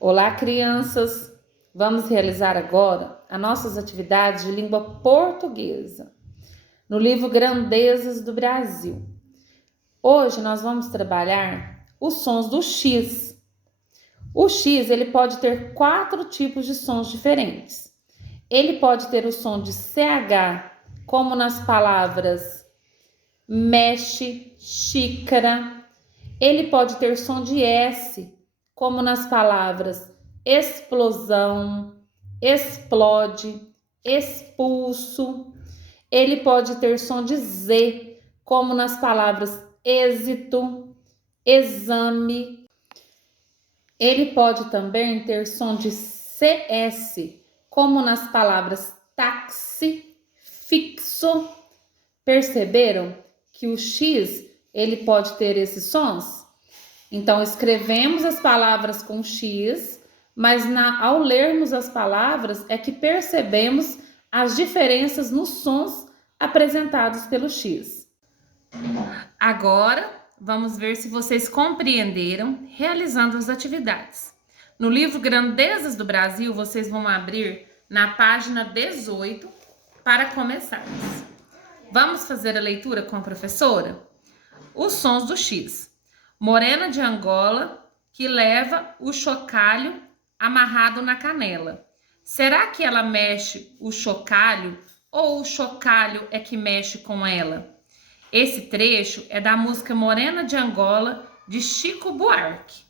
Olá, crianças! Vamos realizar agora as nossas atividades de língua portuguesa no livro Grandezas do Brasil. Hoje nós vamos trabalhar os sons do X. O X ele pode ter 4 tipos de sons diferentes. Ele pode ter o som de CH, como nas palavras mexe, xícara. Ele pode ter som de S, como nas palavras explosão, explode, expulso. Ele pode ter som de Z, como nas palavras êxito, exame. Ele pode também ter som de CS, como nas palavras táxi, fixo. Perceberam que o X ele pode ter esses sons? Então, escrevemos as palavras com X, mas ao lermos as palavras é que percebemos as diferenças nos sons apresentados pelo X. Agora, vamos ver se vocês compreenderam realizando as atividades. No livro Grandezas do Brasil, vocês vão abrir na página 18 para começarmos. Vamos fazer a leitura com a professora? Os sons do X. Morena de Angola, que leva o chocalho amarrado na canela. Será que ela mexe o chocalho ou o chocalho é que mexe com ela? Esse trecho é da música Morena de Angola, de Chico Buarque.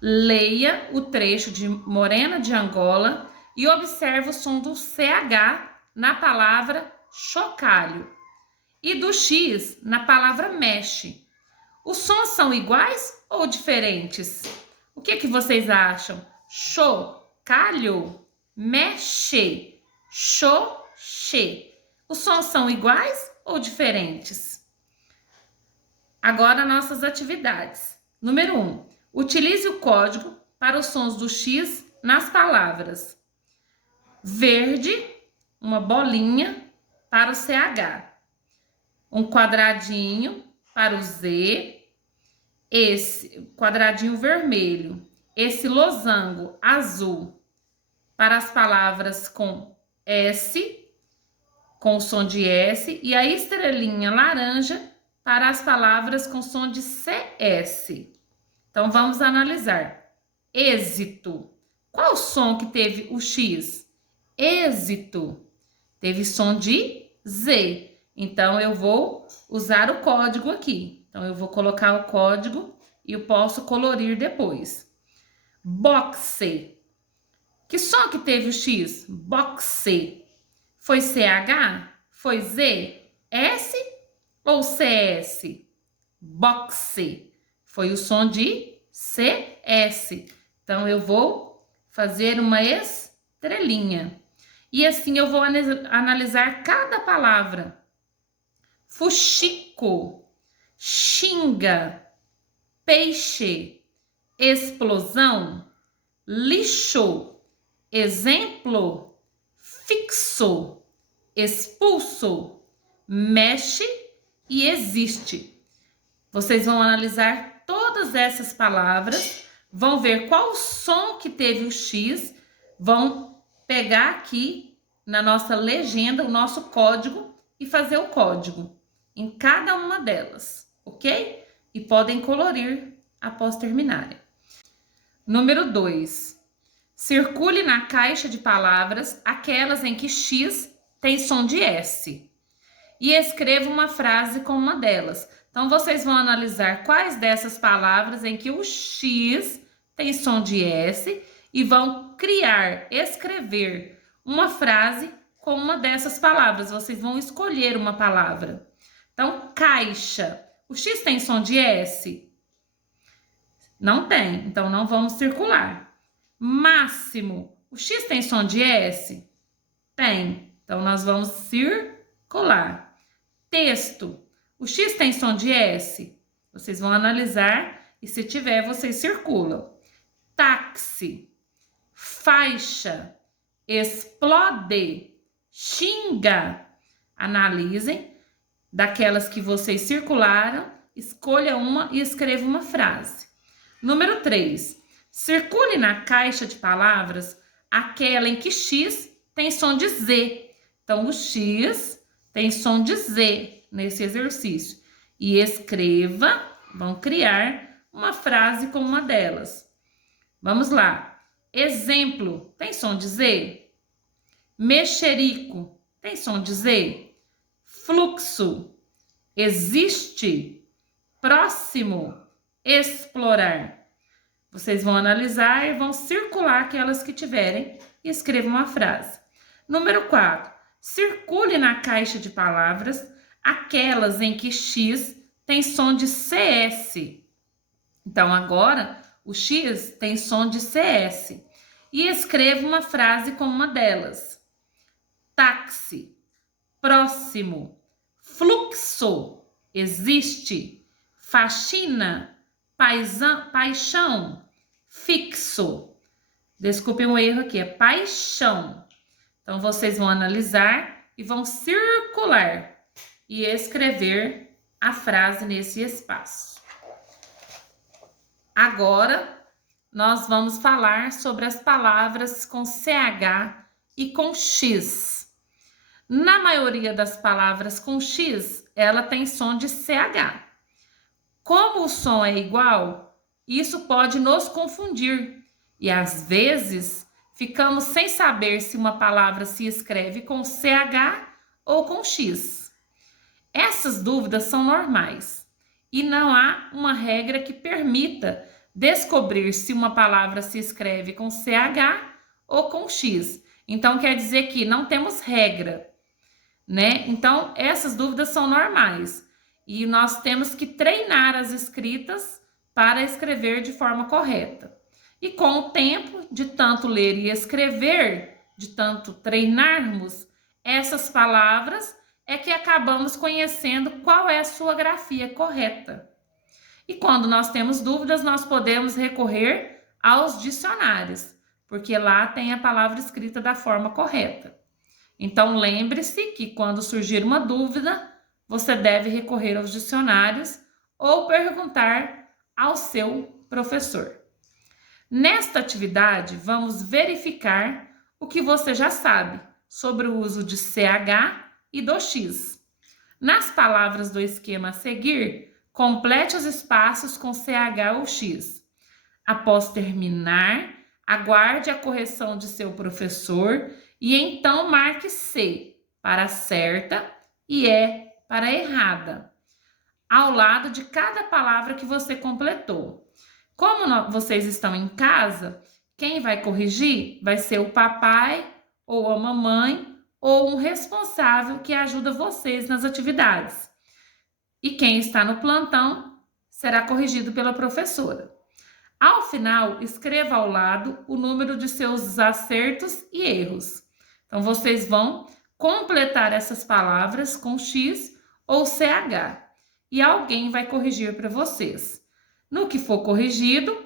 Leia o trecho de Morena de Angola e observe o som do CH na palavra chocalho e do X na palavra mexe. Os sons são iguais ou diferentes? O que vocês acham? Chocalho, mexe, xoxê. Os sons são iguais ou diferentes? Agora nossas atividades. Número 1. Utilize o código para os sons do X nas palavras. Verde, uma bolinha para o CH. Um quadradinho para o Z. Esse quadradinho vermelho. Esse losango azul para as palavras com S, com o som de S. E a estrelinha laranja para as palavras com som de CS. Então, vamos analisar. Êxito. Qual o som que teve o X? Êxito. Teve som de Z. Então, eu vou usar o código aqui. Então, eu vou colocar o código e eu posso colorir depois. Boxe. Que som que teve o X? Boxe. Foi CH? Foi Z? S ou CS? Boxe. Foi o som de CS. Então, eu vou fazer uma estrelinha. E assim eu vou analisar cada palavra. Fuxico, xinga, peixe, explosão, lixo, exemplo, fixo, expulso, mexe e existe. Vocês vão analisar todas essas palavras, vão ver qual o som que teve o X, vão pegar aqui na nossa legenda o nosso código e fazer o código em cada uma delas, ok? E podem colorir após terminarem. Número 2. Circule na caixa de palavras aquelas em que X tem som de S. E escreva uma frase com uma delas. Então, vocês vão analisar quais dessas palavras em que o X tem som de S e vão escrever uma frase com uma dessas palavras. Vocês vão escolher uma palavra. Então, caixa. O X tem som de S? Não tem, então não vamos circular. Máximo. O X tem som de S? Tem, então nós vamos circular. Texto. O X tem som de S? Vocês vão analisar e se tiver, vocês circulam. Táxi. Faixa. Explode. Xinga. Analisem. Daquelas que vocês circularam, escolha uma e escreva uma frase. Número 3. Circule na caixa de palavras aquela em que X tem som de Z. Então, o X tem som de Z nesse exercício. E escreva, vão criar uma frase com uma delas. Vamos lá. Exemplo, tem som de Z? Mexerico, tem som de Z? Fluxo, existe? Próximo, explorar. Vocês vão analisar e vão circular aquelas que tiverem e escrevam uma frase. Número 4. Circule na caixa de palavras aquelas em que X tem som de CS. Então, agora, o X tem som de CS. E escreva uma frase com uma delas. Táxi, próximo, fluxo, existe, faxina, paixão, fixo. Desculpem o erro aqui, é paixão. Então, vocês vão analisar e vão circular e escrever a frase nesse espaço. Agora, nós vamos falar sobre as palavras com CH e com X. Na maioria das palavras com X, ela tem som de CH. Como o som é igual, isso pode nos confundir e às vezes ficamos sem saber se uma palavra se escreve com CH ou com X. Essas dúvidas são normais e não há uma regra que permita descobrir se uma palavra se escreve com CH ou com X. Então, quer dizer que não temos regra, né? Então, essas dúvidas são normais. E nós temos que treinar as escritas para escrever de forma correta. E com o tempo de tanto ler e escrever, de tanto treinarmos essas palavras, é que acabamos conhecendo qual é a sua grafia correta. E quando nós temos dúvidas, nós podemos recorrer aos dicionários, porque lá tem a palavra escrita da forma correta. Então, lembre-se que quando surgir uma dúvida, você deve recorrer aos dicionários ou perguntar ao seu professor. Nesta atividade, vamos verificar o que você já sabe sobre o uso de CH e do X. Nas palavras do esquema a seguir, complete os espaços com CH ou X. Após terminar, aguarde a correção de seu professor e então marque C para certa e E para errada, ao lado de cada palavra que você completou. Como vocês estão em casa, quem vai corrigir vai ser o papai ou a mamãe ou um responsável que ajuda vocês nas atividades. E quem está no plantão será corrigido pela professora. Ao final, escreva ao lado o número de seus acertos e erros. Então, vocês vão completar essas palavras com X ou CH e alguém vai corrigir para vocês. No que for corrigido,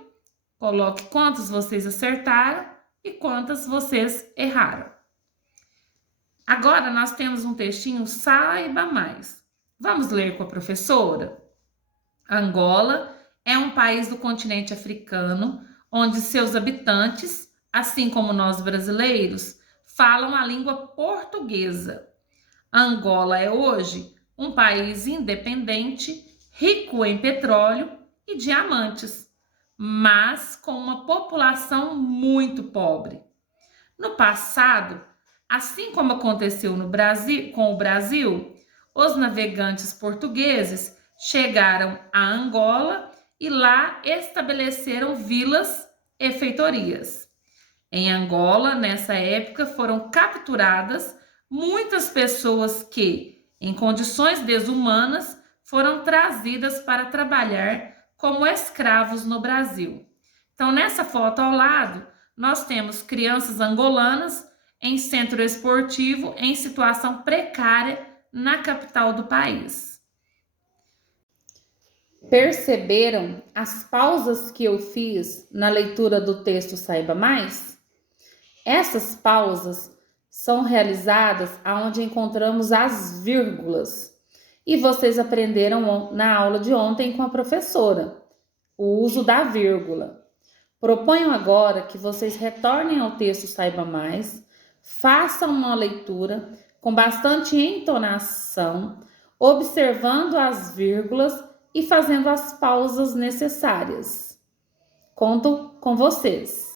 coloque quantos vocês acertaram e quantas vocês erraram. Agora, nós temos um textinho Saiba Mais. Vamos ler com a professora? Angola é um país do continente africano, onde seus habitantes, assim como nós brasileiros, falam a língua portuguesa. Angola é hoje um país independente, rico em petróleo e diamantes, mas com uma população muito pobre. No passado, assim como aconteceu no Brasil, com o Brasil, os navegantes portugueses chegaram a Angola e lá estabeleceram vilas e feitorias. Em Angola, nessa época, foram capturadas muitas pessoas que, em condições desumanas, foram trazidas para trabalhar como escravos no Brasil. Então, nessa foto ao lado, nós temos crianças angolanas em centro esportivo em situação precária na capital do país. Perceberam as pausas que eu fiz na leitura do texto Saiba Mais? Essas pausas são realizadas onde encontramos as vírgulas. E vocês aprenderam na aula de ontem com a professora o uso da vírgula. Proponho agora que vocês retornem ao texto Saiba Mais, façam uma leitura com bastante entonação, observando as vírgulas e fazendo as pausas necessárias. Conto com vocês!